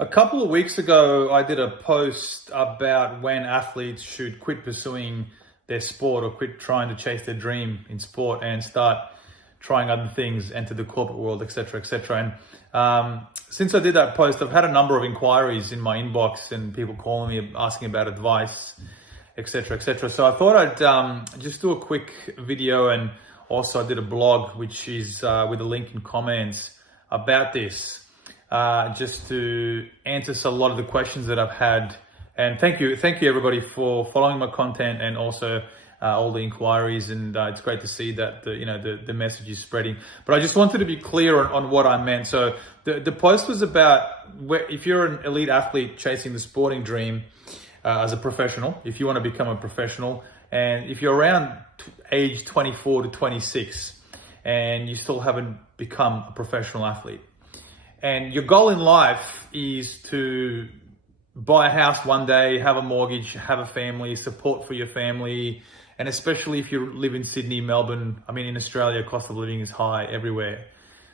A couple of weeks ago, I did a post about when athletes should quit pursuing their sport or quit trying to chase their dream in sport and start trying other things, enter the corporate world, etc., etc. And since I did that post, I've had a number of inquiries in my inbox and people calling me asking about advice, etc., etc. So I thought I'd just do a quick video, and also I did a blog, which is with a link in comments about this. Just to answer a lot of the questions that I've had. And thank you everybody for following my content and also all the inquiries. And it's great to see that the message is spreading. But I just wanted to be clear on what I meant. So the post was about if you're an elite athlete chasing the sporting dream as a professional, if you want to become a professional, and if you're around age 24 to 26 and you still haven't become a professional athlete, and your goal in life is to buy a house one day, have a mortgage, have a family, support for your family. And especially if you live in Sydney, Melbourne, in Australia, cost of living is high everywhere.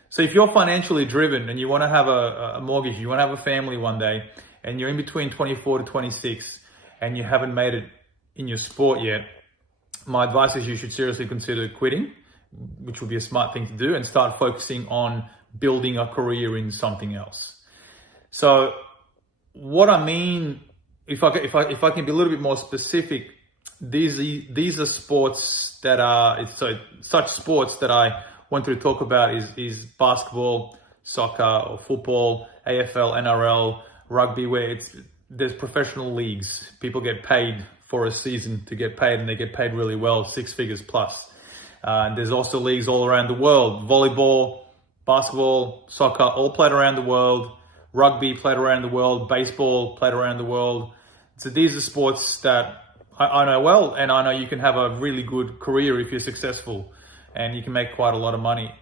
So if you're financially driven and you want to have a mortgage, you want to have a family one day, and you're in between 24 to 26 and you haven't made it in your sport yet, my advice is you should seriously consider quitting, which would be a smart thing to do, and start focusing on building a career in something else. So what I mean, if I can be a little bit more specific, these are sports that are, such sports that I wanted to talk about is basketball, soccer or football, AFL, NRL, rugby, where there's professional leagues. People get paid for a season to get paid, and they get paid really well, 6 figures plus. And there's also leagues all around the world, volleyball, basketball, soccer, all played around the world. Rugby played around the world. Baseball played around the world. So these are sports that I know well, and I know you can have a really good career if you're successful, and you can make quite a lot of money.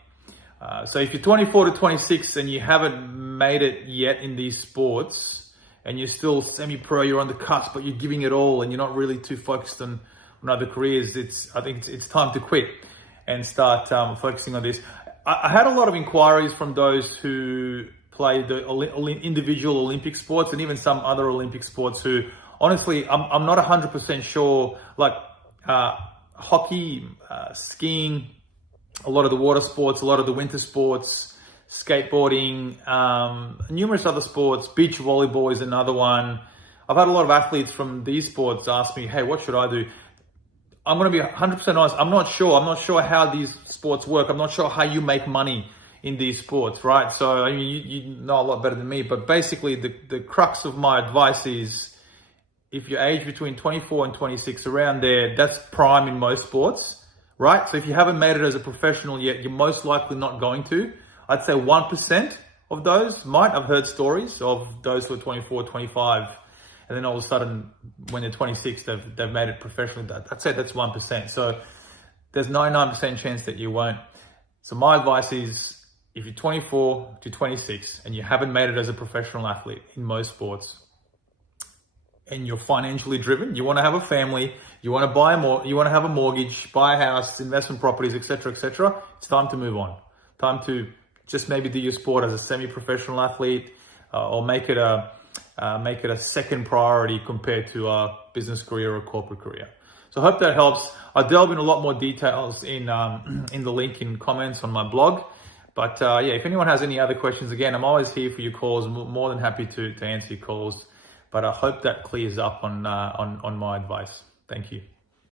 So if you're 24 to 26 and you haven't made it yet in these sports, and you're still semi-pro, you're on the cusp, but you're giving it all, and you're not really too focused on other careers, I think it's time to quit and start focusing on this. I had a lot of inquiries from those who play the individual Olympic sports and even some other Olympic sports who, honestly, I'm not 100% sure, like hockey, skiing, a lot of the water sports, a lot of the winter sports, skateboarding, numerous other sports, beach volleyball is another one. I've had a lot of athletes from these sports ask me, hey, what should I do? I'm going to be 100% honest. I'm not sure how these sports work. I'm not sure how you make money in these sports, right? So, you know a lot better than me, but basically the crux of my advice is if you age between 24 and 26, around there, that's prime in most sports, right? So if you haven't made it as a professional yet, you're most likely not going to. I'd say 1% of those might. I've heard stories of those who are 24, 25, and then all of a sudden, when they're 26, they've made it professionally. That's 1%. So there's 99% chance that you won't. So my advice is, if you're 24 to 26 and you haven't made it as a professional athlete in most sports, and you're financially driven, you want to have a family, you want to have a mortgage, buy a house, investment properties, etc., etc., it's time to move on. Time to just maybe do your sport as a semi-professional athlete, or make it a second priority compared to a business career or corporate career. So I hope that helps. I'll delve in a lot more details in the link in comments on my blog. But if anyone has any other questions, again, I'm always here for your calls. I'm more than happy to answer your calls. But I hope that clears up on my advice. Thank you.